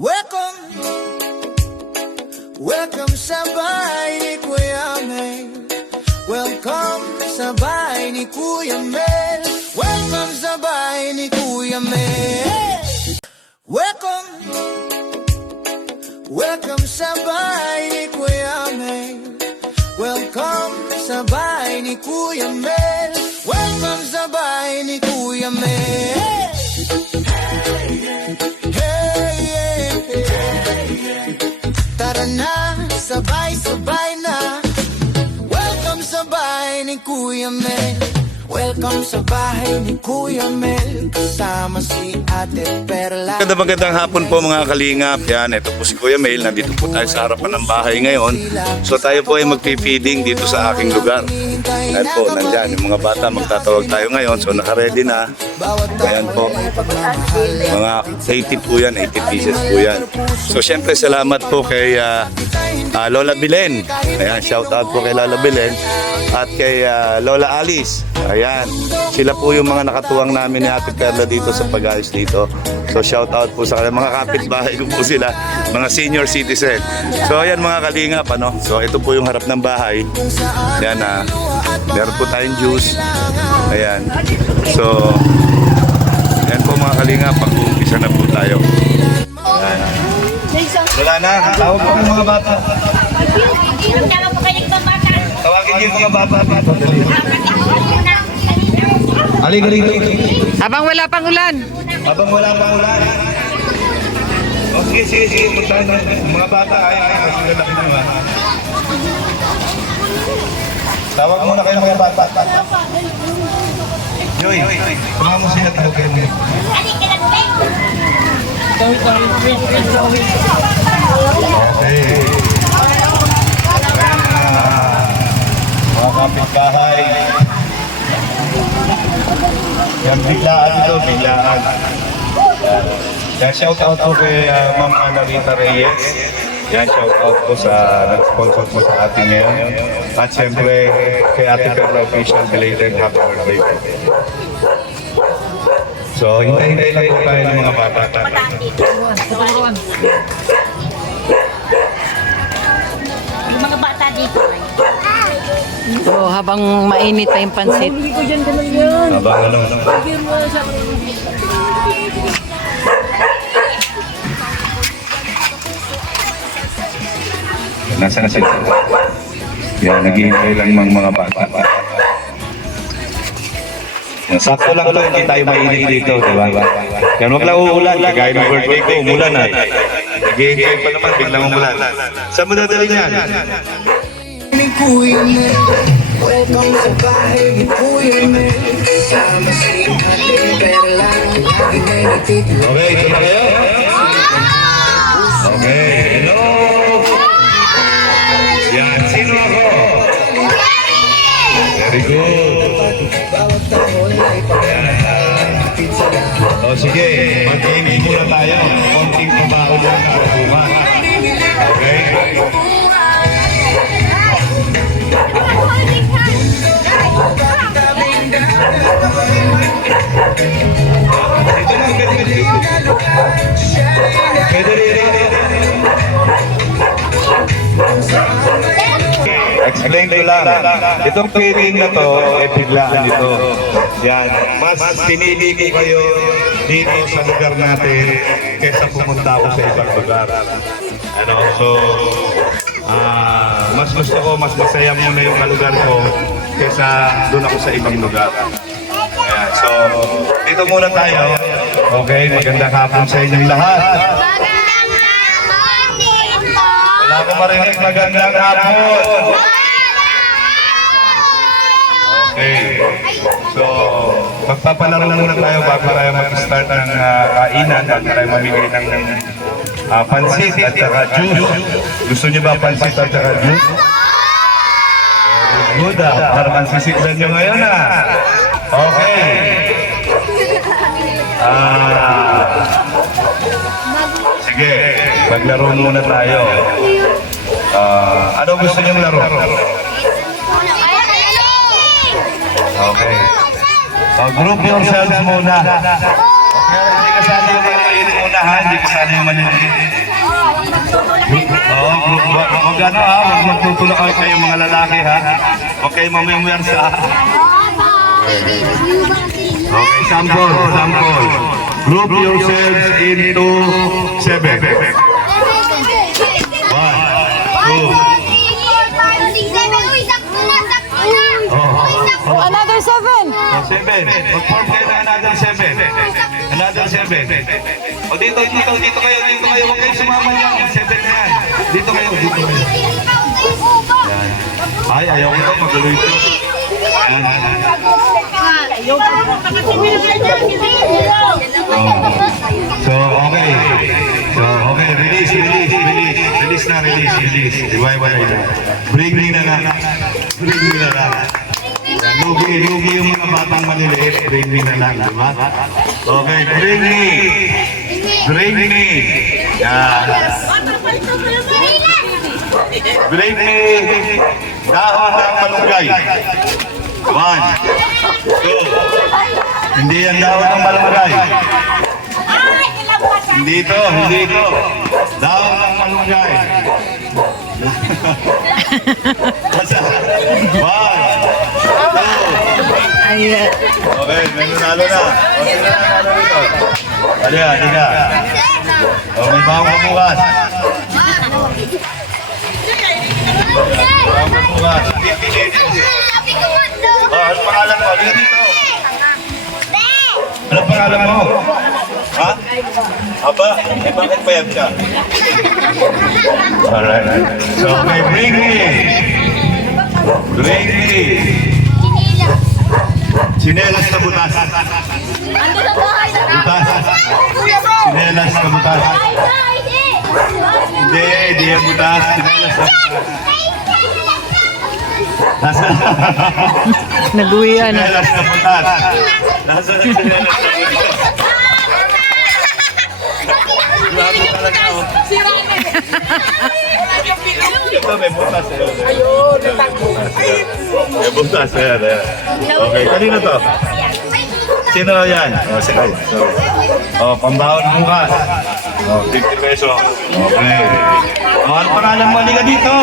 Welcome, welcome sa bahay ni Kuya Mel. Welcome sa bahay ni Kuya Mel. Welcome sa bahay ni Kuya Mel. Welcome, welcome sa bahay ni Kuya Mel. Welcome sa bahay ni Kuya Mel. Welcome sa bahay ni Kuya Mel. Tara na, sabay-sabay na. Welcome sa bahay ni Kuya Mel. Welcome sa bahay ni Kuya Mel. Kasama si Ate Perla. Magandang hapon po mga kalingap. Yan, ito po si Kuya Mel. Nandito po tayo sa harapan ng bahay ngayon. So tayo po ay magpipiding dito sa aking lugar. Ayan po, nandyan. Yung mga bata, magtatawag tayo ngayon. So nakaready na. Ayan po. Mga 80 po yan, 80 pieces po yan. So syempre salamat po kay Lola Bilen. Ayan, shout out po kay Lola Bilen. At kay Lola Alice. Ayan, sila po yung mga nakatuwang namin ni Ate Perla dito sa pag-ayos dito. So shout out po sa kanila, mga kapitbahay ko po sila, mga senior citizen. So ayan mga kalingap, ano? So ito po yung harap ng bahay. Ayan, meron po tayong juice. Ayan. So ayan po mga kalingap, pag-uumpisa na po tayo. Ayan. Wala na, tawag po ng mga bata. Tawagin niyo yung mga bata. Aling. Habang wala pang ulan. Habang wala pang ulan. O sige. Puntahan na. Mga bata ay kasi lalaki na nga. Tawag muna kayo mga bata. Joy, kumama mo sila, tawag kayo mga. Okay. Mga kapitbahay. Yan, biglaan ito, biglaan. Yan, shout out po kay Ma'am Anarita Reyes. Yan, shout out po sa nag-sponsor po sa ating ngayon. At siyempre, kay Ate Perla Official, belated happy birthday. So, hintay-hintay lang po tayo ng mga bata. Yung mga bata dito. So, habang mainit pa yung pansit. Habang ano. Nasaan na sila? Yan, naghihintay lang mga bata. Sakto lang ito, hindi tayo mainit dito, di ba? Yan, wag lang uulan. Kagaya ng birthday ko, umulan na. Naghihintay pa naman, biglang umulan. Saan mo dadalhin yan? Ni Kuya Mel. Welcome sa bahay ni Kuya Mel. Kasama si Ate Perla. Lagi may nagtitigil. Okay, ito na kayo? Okay, hello! Yan, sino ako? Very good. O sige, mag-games muna tayo. Konting pabaho lang para bumas. Okay? Dito lang, pwede rin. Explain ko lang. Itong feeling na to, biglaan ito. Yan. Mas pinili ko kayo dito sa lugar natin kaysa pumunta ako sa ibang lugar. Ano, so, mas gusto ko, mas masaya muna yung kalugar ko kaysa doon ako sa ibang lugar. Ayan, so, dito muna tayo. Okay, magandang hapon sa inyong lahat. Magandang hapon dito! Wala ko marinig, magandang hapon. Okay. So, magpapalaro muna tayo bago tayo mag-start ng kainan, bago tayo mamigay ng pansit at saka juice. Gusto niyo ba pansit at saka juice? Very good, parang sisiklan niyo ngayon Okay. Sige, maglaro muna tayo. Ano gusto niyong laro? Okay. Group yourselves muna. Okay, hindi kasali yung mga sarili muna ha, hindi kasali yung maliliit. Oo, huwag ano ha, huwag magtutulak kayo mga lalaki ha. Huwag kayo mamimwersa ha. Okay, sample. Group yourselves into 7. 1, 2, Oh, another 7. 7. Mag-form kayo na another 7. Another 7. O dito kayo. Huwag kayo sumama niyan. 7 na yan. Dito kayo. Yan. Ay, ayaw ko magulo ito. Yan. So, okay. Release. Iwaiwalay na. Bring me na lang. Lugi yung mga batang maliliit. Bring me na lang, di ba? Okay, bring me. Yan. Bring me. Dahon ng malunggay. 1, 2. Hindi yan dahon ng malunggay. Hindi ito. Dahon ng malunggay. 1, 2. Ay, Okay, may nanalo na. Okay na nanalo nito. Halika. Okay, bawang bukas. Ano pangalan mo? Halika dito. Ano pangalan mo? Ha? Aba? Bakit payag ka? Alright. So, okay, bring me. Sinelas na butas. Sinelas na butas. Hindi yan butas. Sinelas na butas. nag-uwian na. Sinelas na butas. Nasa na sinelas na butas. Grabe talaga ako. Ito may butas. May butas. Ayan. Okay, kanino to? Sino yan? Sige. Pambawon bukas. 50 pesos. Okay. Ano pangalan mo? Liga dito.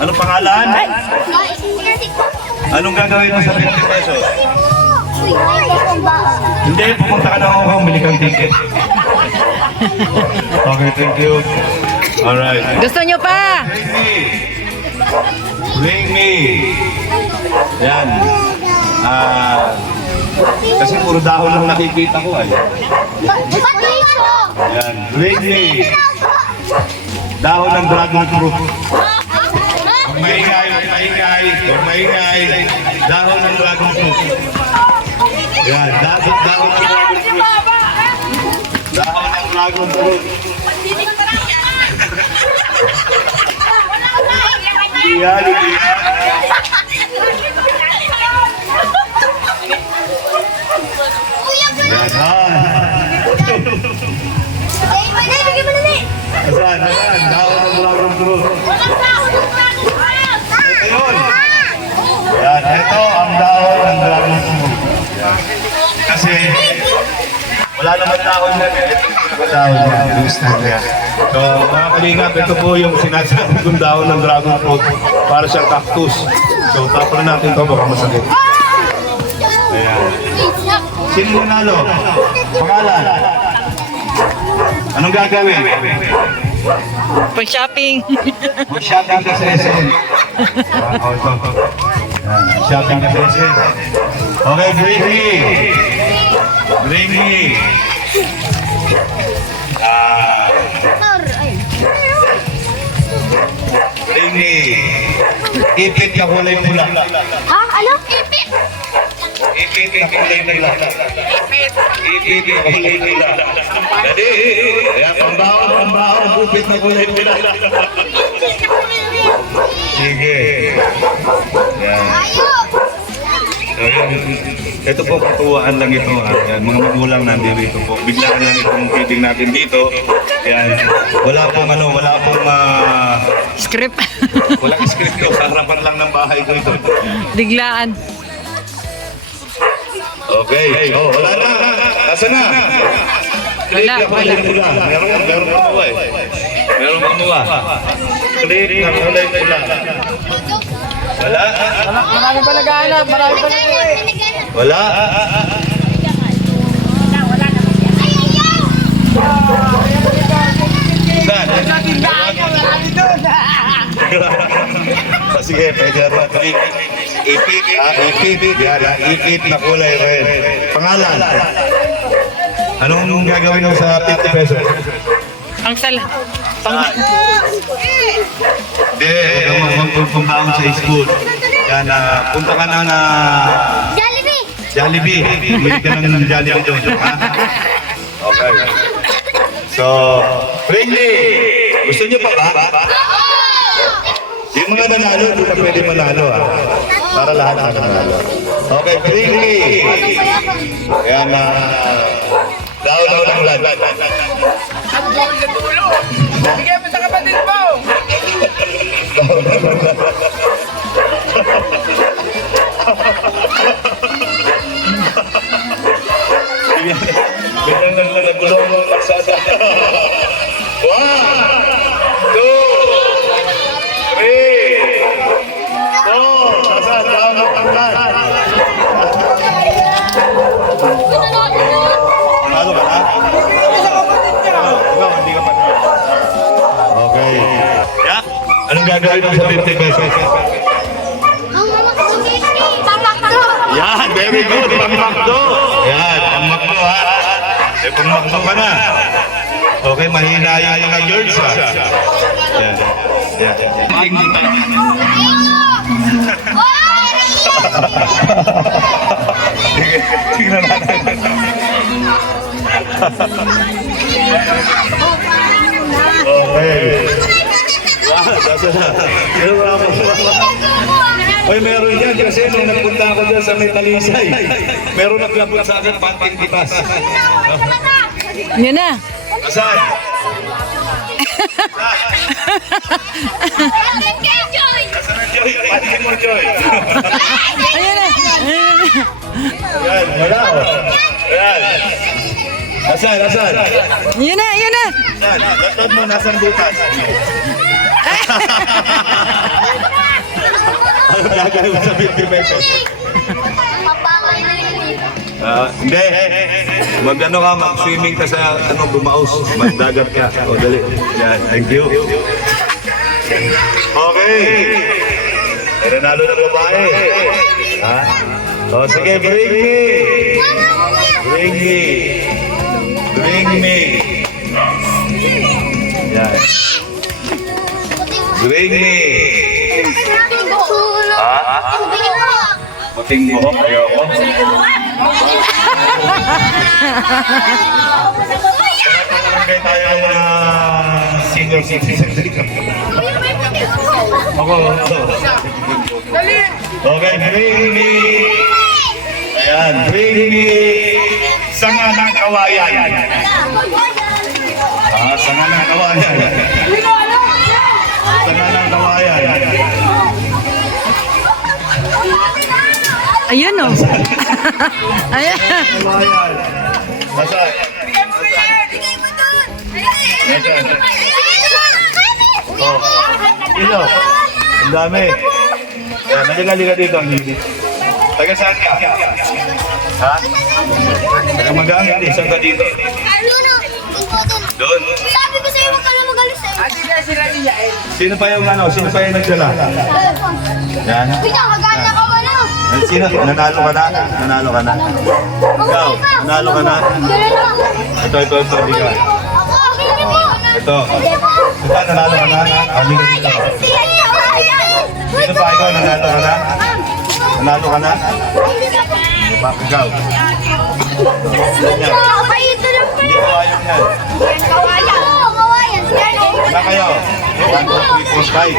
Ano pangalan? Anong gagawin mo sa 50 pesos? Hindi, pupunta ka na ako kung bili kang ticket. Okay, thank you. Alright. Gusto nyo pa? Bring me. Yan. Kasi puro dahon lang nakikita ko ay. Yan. Bring me. Dahon ng dragon fruit. Huwag maingay. Dahon ng dragon fruit. Yan. Dahon ng dragon fruit. Dahon ng dragon fruit. Yan. Asan? Dahon ng dragon fruit. Ayun. Yan, ito ang dahon ng dragon fruit. Yan. Kasi wala naman dahon na ito yung dahon niya. So mga kalingap, ito po yung sinasabi kong dahon ng dragon fruit para siyang cactus. So tapon na natin ito, baka masakit. Ayan. Sino nanalo? Pangalan? Anong gagawin? Pag-shopping. Shopping ka sa SM. Shopping ka sa SM. Okay, bring me. Bring me. Ipit na kulay pula. Ha? Ano? Ipit? Ipit na kulay pula. Ipit na kulay pula. Dali. Ayan, pambawang. Ipit na kulay pula. Sige. Yan. Ito po, katuwaan lang ito. Yan, mga magulang nandito po. Biglaan lang itong feeding natin dito. Yan. Wala pong Script. walang script ko. Sa harapan lang ng bahay ko ito. Biglaan. Okay. Oh, wala na. Nasaan na? Wala, wala. Meron kumuha eh. Meron kumuha. Click na kulay pula. Wala. Marami pa naghahanap, marami pa naghahanap. Wala. Saan? Sige, pwede na ito. Ipit. Ipit. Yan, ipit na kulay red. Pangalan? Anong gagawin mo sa 50 pesos? Ang sala. Hindi, magpupuntahan sa school. Yan, punta ka na Jollibee! Jollibee. Bumili ka ng Jollibee doon. Ha? Okay. So, friendly. Gusto niyo pa ba? Yung mga nanalo, hindi ka pwede manalo. Ha? Para lahat na nanalo. Okay, friendly. Yan, daw ng lahat. Ang gawin sa tulo. Bigyan mo sa kapatid mo. Bigyan lang nagulong ng laksada. 1, 2, 3, 4. Nasaan? Saan ang pangkat? Ano ba na? Ikaw, hindi ka pa na. Okay. Yeah. Anong gagawin mo sa 50 pesos? Yan, very good. Pangmakdo. Yan, pangmakdo ha. Eh, pangmakdo ka na. Okay, mahina yung mga girls ha. Yan. Yan. Tingnan natin. Okay. Wow, that's it. Oy, meron yan kasi nung nagpunta ako dyan sa Metalisay, meron naglabot sa akin panting tipas. Yan na. Asan? Asan ang Joy? Pantin mo, Joy. Ayan na. Ayan, wala o. Ayan. Asan? Yan na, yan na. Asan? Gatod mo, nasan butas? Ano gagawin mo sa 50 pesos? Hindi. Mag-ano ka, mag-swimming ka sa bumaos. Magdagat ka. O, dali. Yan, thank you. Okay. Nanalo ng babae. Ha? O, sige, bring me. Bring me. Bring me. Yan. Bring me. Puting buhok, ayoko. Kaya tayo senior citizen dito. Ako. Okay, bring me. Ayan, bring me. Sanga ng kawayan. Sanga ng kawayan. Sanga ng kawayan. Ayun o. Ayan. Kawayan. Nasaan? Oh, ilo. Ang dami. Yan, naliga dito ang hindi. Taga saan ka? Ha? Taga Magang, hindi. Saan ka dito? Doon. Sabi ko sa'yo, huwag ka na magalis sa'yo. Ati na sila niya eh. Sino pa yung Sino pa yung nagdala? Yan. Pinakagana ka wala. Sino? Nanalo ka na? Nanalo ka na? Ikaw, nanalo ka na? Ito, hindi ka. Ako, hindi mo. Ito. Ito, nanalo ka na? Hindi ka dito. Sino pa ikaw? Nanalo ka na? Nanalo ka na? Hindi pa, ikaw. Ganyan. Hindi ko ayok yan. Kawayan. Wala kayo. 1, 2, 3, 4, 5.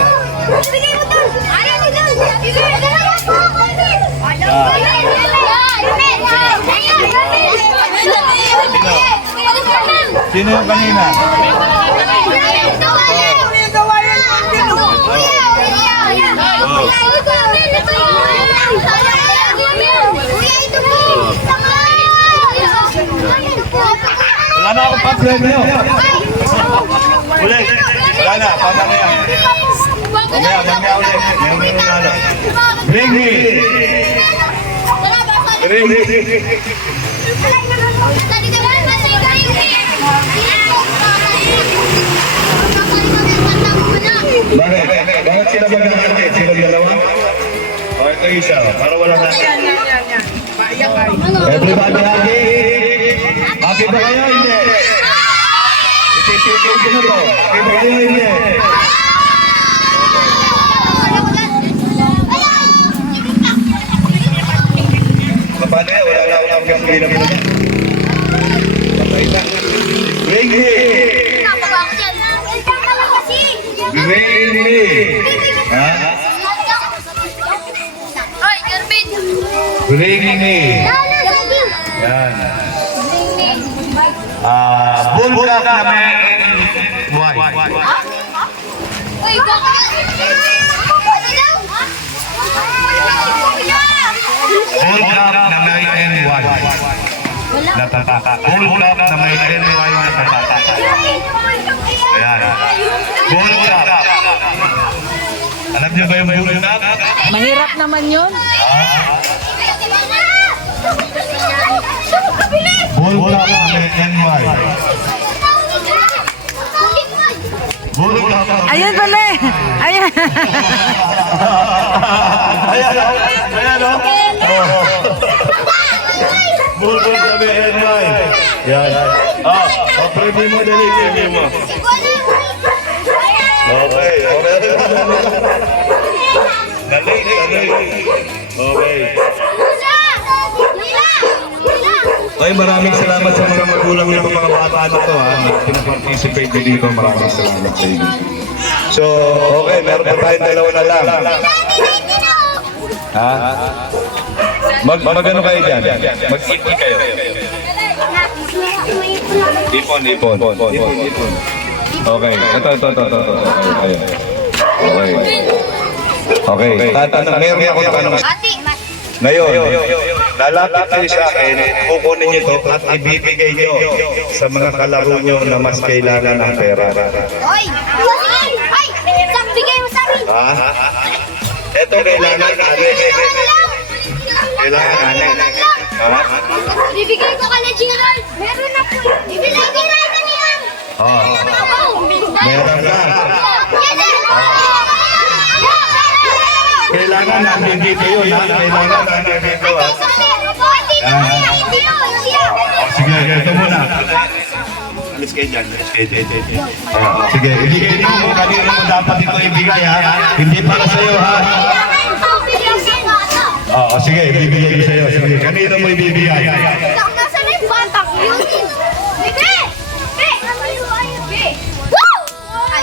5. Bigay mo dun! Ayaw mo dun! Bigay mo dun! Sino yung kanina? Paano ako pa-premyo? Ulit. Wala na. Paano na yan? Mamaya ulit. May nanalo. Bring me. Bring me. Bakit? Bakit sila magkakakit? Sila dalawa? O, ito isa. Para wala na. Everybody happy? Happy ba kayo? Hindi. Iti-iti ko na to. Happy ba kayo? Hindi. Paano yan? Wala na akong kasi na muna. Bring it! Bring it! Ha? Bring it! Yan. Bulldog na may white. Bulldog na may NY. Natataka. Bulldog na may NY na natataka. Ayan. Bulldog. Alam niyo ba yung bulldog? Mahirap naman yun. Bulldog na may NY. Bulldog na may Ayan pala eh. Ayan. Ayan o. Bulldog na may NY. Yan. Papremi mo dali. Premi mo. Okay. Dali. Okay. Ay, maraming salamat sa mga magulang ng mga bata na to ha. Pinaparticipate dito. Maraming salamat sa inyo. So, okay. Meron pa tayong dalawa na lang. Ha? Mag-ano kayo dyan? Mag-ipon kayo. Ipon. Okay. Ito. Okay. Tatanong, meron ako tanong. Ngayon, lalapit kayo sa akin, kukunin niyo ito at ibibigay niyo sa mga kalaro niyo na mas kailangan ng pera. Bigay mo sa amin! Ha? Ito kailangan natin. Kailangan natin. Ha? Bibigay ko ka na Gerald! Meron na po! Bibigay ko na yan! Meron ka. Kailangan natin dito yun, ha? Kailangan natin dito, ha? Sige, ito muna. Alis kayo dyan. Sige, ibigay mo. Kanina mo dapat ito ibigay, ha? Hindi para sa'yo, ha? Sige, ibibigay ko sa'yo. Sige, kanina mo ibibigay. Nasa na yung batak yun? Bebe! Woo! Ay,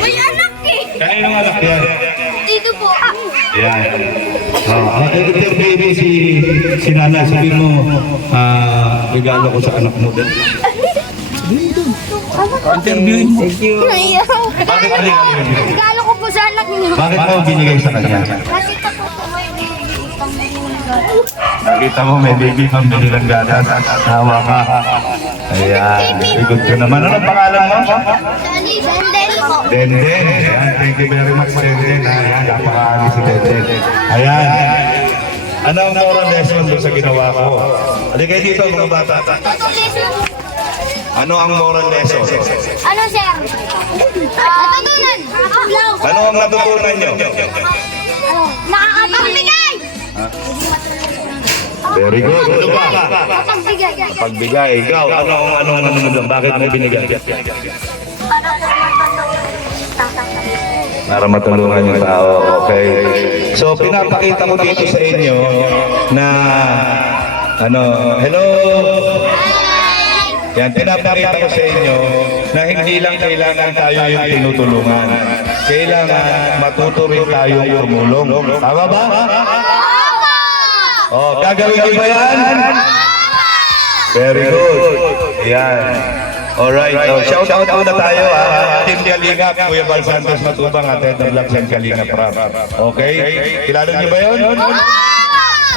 may anak eh! Kaninong anak yan? Dito po. Yan. Ito baby si Nana. Sabi mo, regalo ko sa anak mo din. Interviewin mo. Thank you. Bakit regalo mo? Regalo ko po sa anak niyo. Bakit mo binigay sa kanya? Kasi po may Nakita mo may baby kang binilang gatas at asawa ka. Ayan. Ikot ko naman. Anong pangalan mo? Sandel po. Denden. Ayan. Thank you very much, Denden. Ayan. Napakaali si Denden. Ayan. Ano ang moral lesson doon sa ginawa ko? Halika dito mga bata. Ano ang moral lesson? Ano, sir? Natutunan. Ano ang natutunan nyo? Nakakapagbigay. Very good. Ano ba? Pagbigay. Pagbigay. Ikaw, ano doon? Bakit mo binigay? Para matulungan yung tao. Okay. So, pinapakita ko dito sa inyo na hello. Yan, pinapakita ko sa inyo na hindi lang kailangan tayo yung tinutulungan. Kailangan matuto rin tayong tumulong. Tama ba? Oh, gagawin niyo ba yan? Very good. Yan. Alright, so shout out muna tayo Team Kalingap, Kuya Bal Santos Matubang, Ated ng Vlogs and Kalingap Rap. Okay? Kilala niyo ba yun?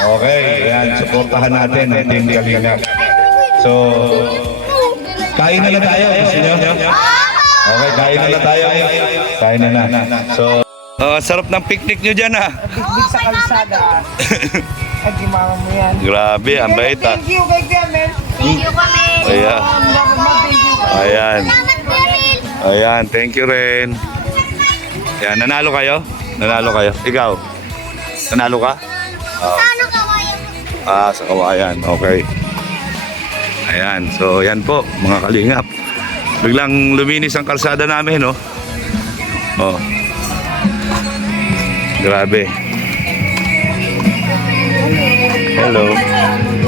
Okay, yan, supportahan natin ang Team Kalingap. So, kain na tayo. Gusto nyo? Okay, kain na tayo. Kain na. So, sarap ng picnic nyo dyan ah. Big sa kalsada. Ay, gimama mo yan. Grabe, ang bait ah. Thank you kay Kemel. Thank you kami. Ayan. Thank you. Ayan. Salamat, Kemil. Ayan, thank you rin. Ayan, nanalo kayo? Nanalo kayo. Ikaw? Nanalo ka? Ano kawayan? Sa kawayan. Okay. Ayan, so yan po, mga kalingap. Biglang luminis ang kalsada namin, no? Oh. Grabe. Hello.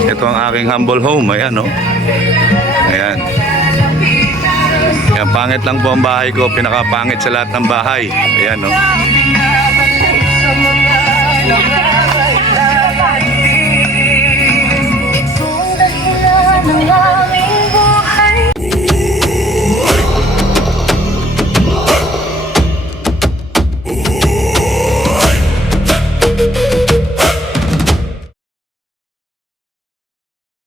Ito ang aking humble home. Ayan, no? Ayan. Ayan, pangit lang po ang bahay ko. Pinakapangit sa lahat ng bahay. Ayan, no?